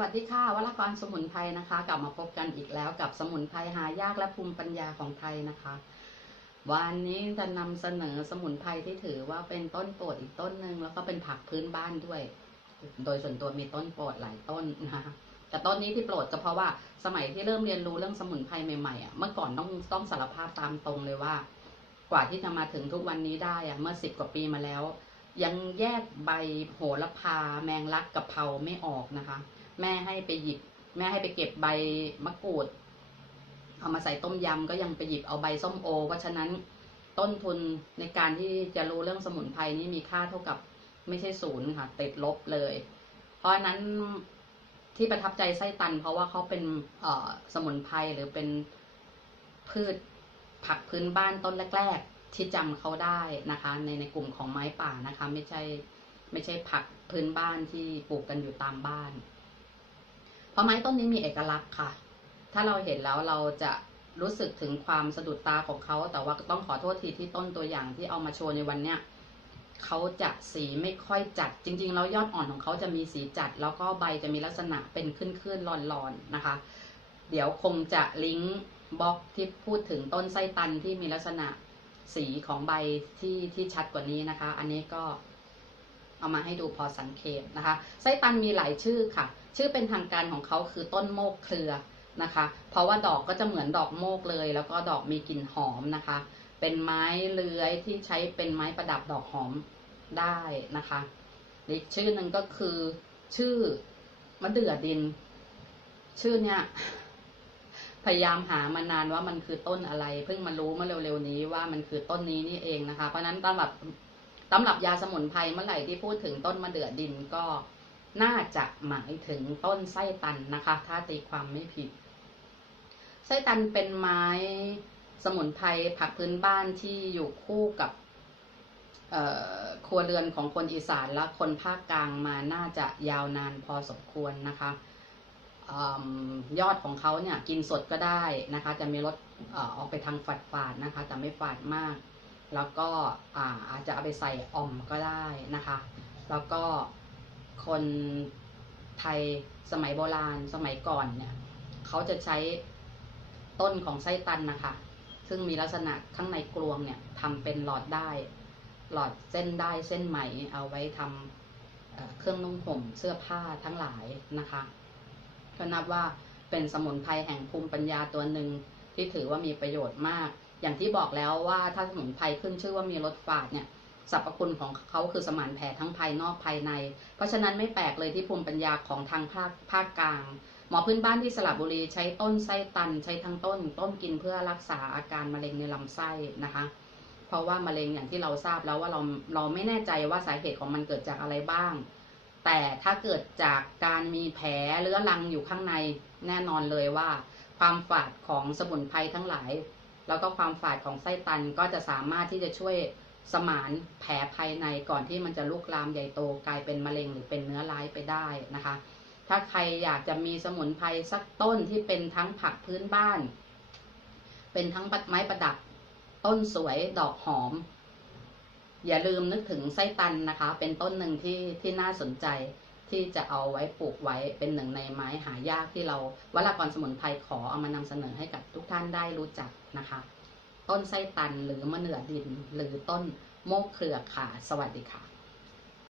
วัสดีค่ะวรากรสมุนไพรนะคะ กลับมาพบกันอีกแล้วกับสมุนไพรหายากและภูมิปัญญาของไทยนะคะ วันนี้จะนำเสนอสมุนไพรที่ถือว่าเป็นต้นโปรดอีกต้นหนึ่งแล้วก็เป็นผักพื้นบ้านด้วย โดยส่วนตัวมีต้นโปรดหลายต้นนะคะแต่ต้นนี้ที่โปรดก็เพราะว่าสมัยที่เริ่มเรียนรู้เรื่องสมุนไพรใหม่ๆอะเมื่อก่อนต้องต้องสารภาพตามตรงเลยว่า กว่าที่จะมาถึงทุกวันนี้ได้อะเมื่อสิบกว่าปีมาแล้ว ยังแยกใบโหระพาแมงลักกะเพราไม่ออกนะคะ แม่ให้ไปหยิบ แม่ให้ไปเก็บใบมะกรูด เอามาใส่ต้มยำก็ยังไปหยิบเอาใบส้มโอ เพราะฉะนั้นต้นทุนในการที่จะรู้เรื่องสมุนไพรนี่มีค่าเท่ากับไม่ใช่ศูนย์ค่ะติดลบเลย เพราะฉะนั้นที่ประทับใจไส้ตัน เพราะว่าเขาเป็นสมุนไพรหรือเป็นพืชผักพื้นบ้านต้นแรก ๆ ที่จำเขาได้นะคะ ในในกลุ่มของไม้ป่านะคะ ไม่ใช่ไม่ใช่ผักพื้นบ้านที่ปลูกกันอยู่ตามบ้าน เพราะไม้ต้นนี้มีเอกลักษณ์ค่ะ ถ้าเราเห็นแล้วเราจะรู้สึกถึงความสะดุดตาของเขา แต่ว่าต้องขอโทษทีที่ต้นตัวอย่างที่เอามาโชว์ในวันเนี้ยเขาจะสีไม่ค่อยจัด จริงๆแล้วยอดอ่อนของเขาจะมีสีจัด แล้วก็ใบจะมีลักษณะเป็นขึ้นๆลอนๆนะคะ เดี๋ยวคงจะลิงก์บล็อกที่พูดถึงต้นไส้ตันที่มีลักษณะสีของใบที่ที่ชัดกว่านี้นะคะ อันนี้ก็ เอามาให้ดูพอสังเกตนะคะ ไส้ตันมีหลายชื่อค่ะ ชื่อเป็นทางการของเขาคือต้นโมกเครือนะคะ เพราะว่าดอกก็จะเหมือนดอกโมกเลย แล้วก็ดอกมีกลิ่นหอมนะคะ เป็นไม้เลื้อยที่ใช้เป็นไม้ประดับดอกหอมได้นะคะอีกชื่อหนึ่งก็คือชื่อมะเดื่อดิน ชื่อเนี้ยพยายามหามานานว่ามันคือต้นอะไร เพิ่งมารู้เมื่อเร็วๆนี้ว่ามันคือต้นนี้นี่เองนะคะ เพราะนั้นตำรับ ตำรับยาสมุนไพรเมื่อไหร่ที่พูดถึงต้นมะเดื่อดินก็น่าจะหมายถึงต้นไส้ตันนะคะ ถ้าตีความไม่ผิด ไส้ตันเป็นไม้สมุนไพรผักพื้นบ้านที่อยู่คู่กับครัวเรือนของคนอีสานและคนภาคกลางมาน่าจะยาวนานพอสมควรนะคะอยอดของเขาเนี่ยกินสดก็ได้นะคะ จะมีรสออกไปทางฝาดฝาดนะคะ แต่ไม่ฝาดมาก แล้วก็อาจจะเอาไปใส่อ่อมก็ได้นะคะ แล้วก็คนไทยสมัยโบราณสมัยก่อนเนี่ยเขาจะใช้ต้นของไส้ตันนะคะ ซึ่งมีลักษณะข้างในกลวงเนี่ยทำเป็นหลอดได้ หลอดเส้นได้เส้นไหมเอาไว้ทำเครื่องนุ่งห่มเสื้อผ้าทั้งหลายนะคะก็นับว่าเป็นสมุนไพรแห่งภูมิปัญญาตัวหนึ่งที่ถือว่ามีประโยชน์มาก อย่างที่บอกแล้วว่าถ้าสมุนไพรขึ้นชื่อว่ามีรสฝาดเนี่ยสรรพคุณของเขาคือสมานแผ่ทั้งภายนอกภายใน เพราะฉะนั้นไม่แปลกเลยที่ภูมิปัญญาของทางภาคภาคกลาง หมอพื้นบ้านที่สระบุรีใช้ต้นไส้ตัน ใช้ทั้งต้น ต้มกินเพื่อรักษาอาการมะเร็งในลำไส้นะคะ เพราะว่ามะเร็งอย่างที่เราทราบแล้วว่าเราเราไม่แน่ใจว่าสาเหตุของมันเกิดจากอะไรบ้าง แต่ถ้าเกิดจากการมีแผลเรื้อรังอยู่ข้างในแน่นอนเลยว่า ความฝาดของสมุนไพรทั้งหลาย แล้วก็ความฝาดของไส้ตันก็จะสามารถที่จะช่วยสมานแผลภายในก่อนที่มันจะลุกลามใหญ่โตกลายเป็นมะเร็งหรือเป็นเนื้อร้ายไปได้นะคะ ถ้าใครอยากจะมีสมุนไพรสักต้นที่เป็นทั้งผักพื้นบ้าน เป็นทั้งไม้ประดับ ต้นสวยดอกหอม อย่าลืมนึกถึงไส้ตันนะคะ เป็นต้นหนึ่งที่ที่น่าสนใจ ที่จะเอาไว้ปลูกไว้เป็นหนึ่งในไม้หายากที่เราวรากรสมุนไพรขอเอามานำเสนอให้กับทุกท่านได้รู้จักนะคะ ต้นไส้ตันหรือมะเนือดินหรือต้นโมกเครือค่ะ สวัสดีค่ะ